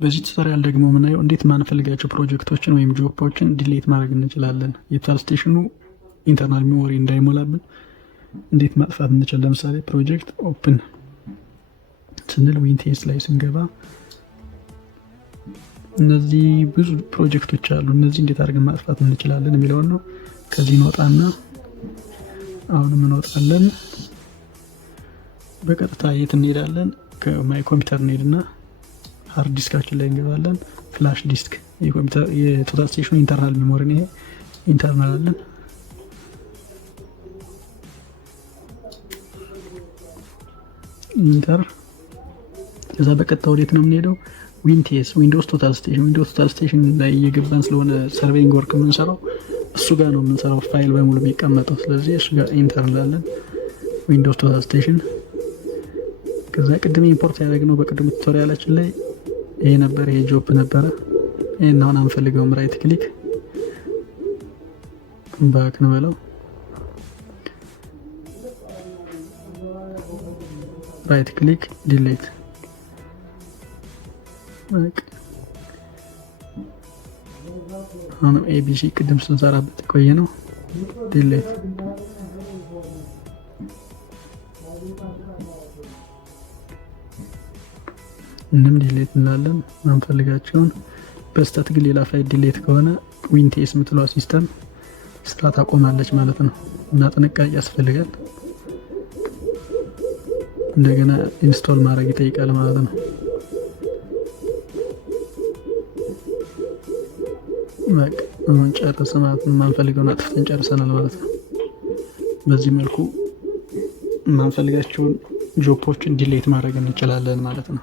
በዚህ ቱቶሪያል ደግሞ የምናየው እንዴት ማንፈልጋቸው ፕሮጀክቶችን ወይም ጆፖችን ዲሌት ማድረግ እንችላለን። የቪርቹዋል ስቴሽኑ ኢንተርናል ሚሞሪ እንዳይሞላብን እንዴት ማጥፋት እንችላለን። ለምሳሌ ፕሮጀክት ኦፕን ስንል ዊንቴስ ላይ ስንገባ እነዚህ ብዙ ፕሮጀክቶች አሉ። እነዚህ እንዴት አድርገን ማጥፋት እንችላለን የሚለውን ነው። ከዚህ እንወጣና አሁንም እንወጣለን። በቀጥታ የት እንሄዳለን? ከማይ ኮምፒውተር እንሄድና ሃርድ ዲስካችን ላይ እንገባለን። ፍላሽ ዲስክ የኮምፒውተር የቶታል ስቴሽኑ ኢንተርናል ሚሞሪ ነው። ይሄ ኢንተርናል አለን። ኢንተር ከዛ በቀጥታ ወዴት ነው የምንሄደው? ዊንቴስ ዊንዶውስ ቶታል ስቴሽን። ዊንዶውስ ቶታል ስቴሽን ላይ እየገባን ስለሆነ ሰርቬይንግ ወርክ የምንሰራው እሱ ጋር ነው የምንሰራው፣ ፋይል በሙሉ የሚቀመጠው። ስለዚህ እሱ ጋር ኢንተር እንላለን። ዊንዶውስ ቶታል ስቴሽን። ከዛ ቅድም ኢምፖርት ያደረግነው በቅድሙ ቱቶሪያላችን ላይ ይሄ ነበር፣ ይሄ ጆፕ ነበረ። ይሄን አሁን አንፈልገውም። ራይት ክሊክ ባክ እንበለው። ራይት ክሊክ ዲሌት። አሁን ኤቢሲ ቅድም ስንሰራበት የቆየ ነው። ዲሌት እንም ዲሌት እንላለን ማንፈልጋቸውን። በስተት ግን ሌላ ፋይል ዲሌት ከሆነ ዊንቴስ የምትለዋ ሲስተም ስራ ታቆማለች ማለት ነው እና ጥንቃቄ ያስፈልጋል። እንደገና ኢንስቶል ማድረግ ይጠይቃል ማለት ነው። በቃ አሁን ጨርሰ ማለት ነው። ማንፈልገውን አጥፍተን ጨርሰናል ማለት ነው። በዚህ መልኩ ማንፈልጋቸውን ጆፖችን ዲሌት ማድረግ እንችላለን ማለት ነው።